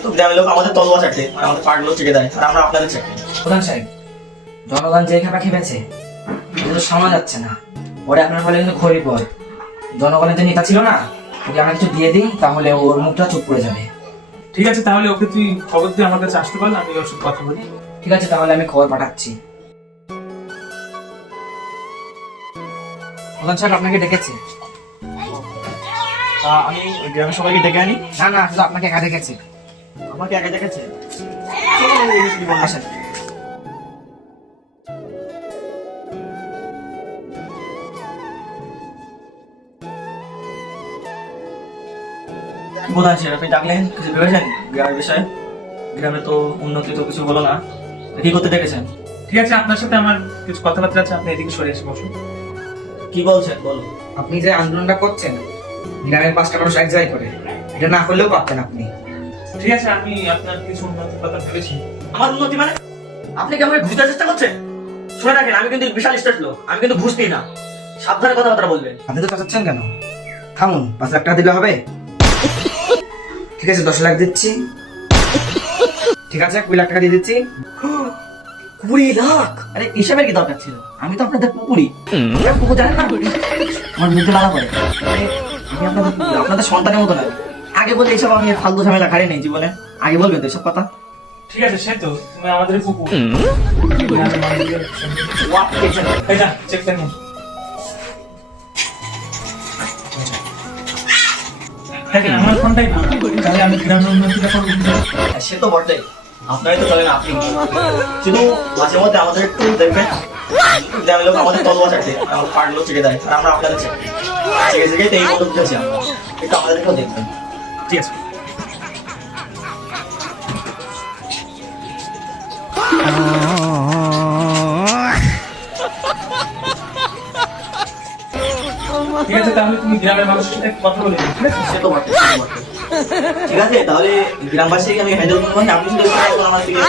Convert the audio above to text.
কিন্তু গ্রামের লোক আমাদের তলোয়া চাটে, মানে আমাদের পাটগুলো চেটে দেয়, আর আমরা আপনাদের চাটি। প্রধান সাহেব, জনগণ যে খাবার খেপেছে এগুলো সামলা যাচ্ছে না। ওরে আপনার ফলে কিন্তু খড়ি পর জনগণের যে নেতা ছিল না, ওকে আমরা কিছু দিয়ে দিই, তাহলে ওর মুখটা চুপ করে যাবে। ঠিক আছে, তাহলে ওকে তুই খবর দিয়ে আমার কাছে আসতে পারলে আমি ওর সাথে কথা বলি। ঠিক আছে, তাহলে আমি খবর পাঠাচ্ছি। প্রধান সাহেব আপনাকে ডেকেছে। আমি ওই গ্রামের সবাইকে ডেকে আনি। না না, শুধু আপনাকে একা ডেকেছে। আমাকে একা ডেকেছে? আসেন। প্রধান সাহেব, আপনি ডাকলেন কিছু ভেবেছেন গ্রামের বিষয়ে? গ্রামে তো উন্নতি তো কিছু হলো না, কি করতে ডেকেছেন? ঠিক আছে, আপনার সাথে আমার কিছু কথাবার্তা আছে, আপনি এদিকে সরে এসে বসুন। কি বলছেন বলুন। আপনি যে আন্দোলনটা করছেন, গ্রামের 5টা মানুষ এক জায়গায় করে, এটা না করলেও পারতেন আপনি। ঠিক আছে, আমি আপনার কিছু উন্নতির কথা ভেবেছি। আমার উন্নতি মানে? আপনি কি আমাকে ঘুষতে চেষ্টা করছেন? শুনে রাখেন, আমি কিন্তু বিশাল স্টেট লোক, আমি কিন্তু ঘুষ দিই না। সাবধানে কথাবার্তা বলবেন। আপনি তো চাচ্ছেন কেন? থামুন, 5 লাখ টাকা দিলে হবে? ঠিক আছে, 10 লাখ দিচ্ছি। ঠিক আছে, 20 লাখ টাকা দিয়ে দিচ্ছি। 20 লাখ? আরে হিসাবের কি দরকার ছিল? আমি তো আপনাদের পুকুরি। পুকুর জানেন না? আমার মুখে লালা করে। আমি আপনাদের পুকুর, আপনাদের সন্তানের মতো না। আগে বলে এইসব আমি ফালতু ঝামেলা ঘাড়ে নেই জীবনে। আগে বলবেন তো এসব কথা। ঠিক আছে, সে তো তুমি আমাদের কুকুর। এটা চেকটা নিন। দেখেন, আমার ফোনটাই ভালো, তাহলে আমি গ্রামের উন্নতিটা করবো। সে তো বটেই, আপনারই তো চলে না, আপনি শুধু মাঝে মধ্যে আমাদের একটু দেখবেন। গ্রামের লোক আমাদের তলোয়া চাটে, আমাদের পাটগুলো চেটে দেয়, আর আমরা আপনাদের চাটি। চেটে চেটে এই মতো বুঝেছি আমরা, একটু আমাদেরকেও দেখবেন। ঠিক আছে। ঠিক আছে, তাহলে তুমি গ্রামের মানুষের সাথে কথা বলে নিও, ঠিক আছে? সে তো বটে, সে তো বটে। ঠিক আছে, তাহলে গ্রামবাসীকে আমি হ্যান্ডেল করবো, আপনি শুধু একটু আমার দিকে